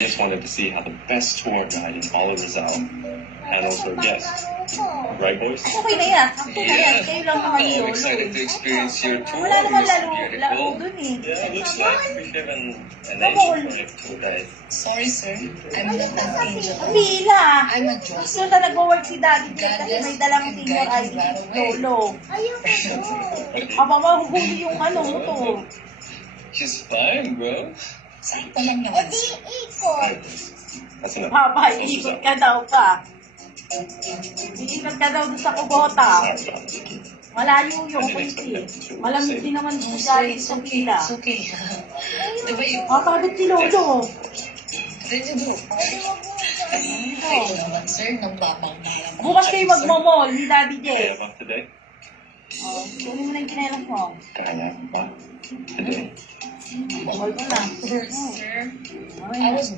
Just wanted to see how the best tour guide in all of Rizal handles her guests. Right, boys? Okay na yan. Ako na yan. Kayo lang naman I'm yun. excited to experience your tour. Wala naman Mr. laro Beautiful. dun eh. Yeah, it looks like we have an angel for your tour guide. Sorry, sir. I'm not an angel. Bila. I'm a Diyos. Gusto na nag-work si Daddy Jeff kasi may dalang senior ID Lolo. Aba, mahuhuli yung ano mo to. She's fine, bro. Sakto lang naman. That's enough. Papa, iikot ka daw pa. Iikot ka daw doon sa kubota. Sorry about this, kid. Malayo yung kunti. Malamig din naman si Daddy It's sa okay. pila. It's okay. Diba yung... Mapagod si Lolo. Ready mo. Ay, naman, sir. Nang babang na. Bukas kayo magmamall ni Daddy Okay, Jeff. about today? Oh, kunin mo na yung kinelas mo. Kaya ba? Today? Mall ko na. Sir, Mamaya I na. was